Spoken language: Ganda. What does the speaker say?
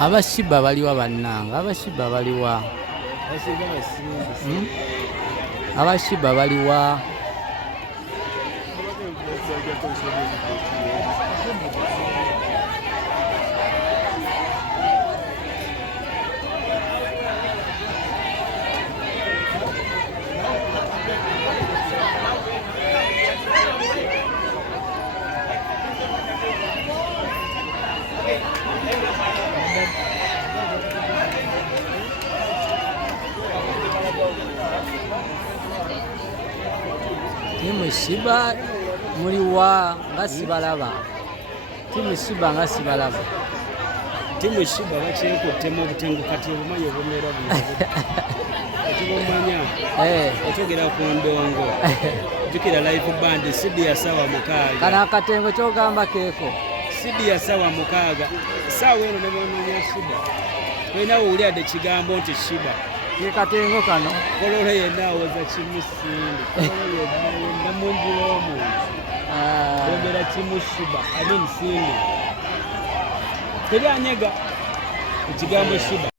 Abashiba baliwa bannanga, abashiba baliwa? Abashiba baliwa? Timushiba muliwa nga sibalaba. Timushiba nga sibalaba. Timushiba bakyekuttemu obutengu kati obumanyi obumera bumanya otogera ku ndongo jukira live band sidi ya sawa mukaaga kana akatengo kyogamba keeko sidi ya sawa mukaaga sawa eno nebonanya shiba wena uliade kigambo nti shiba katengo kano kolole yenna awoza kimusindi kolole yenna mungi w'omuntu bogera kimushiba ali nsindi teri anyega ekigambo shiba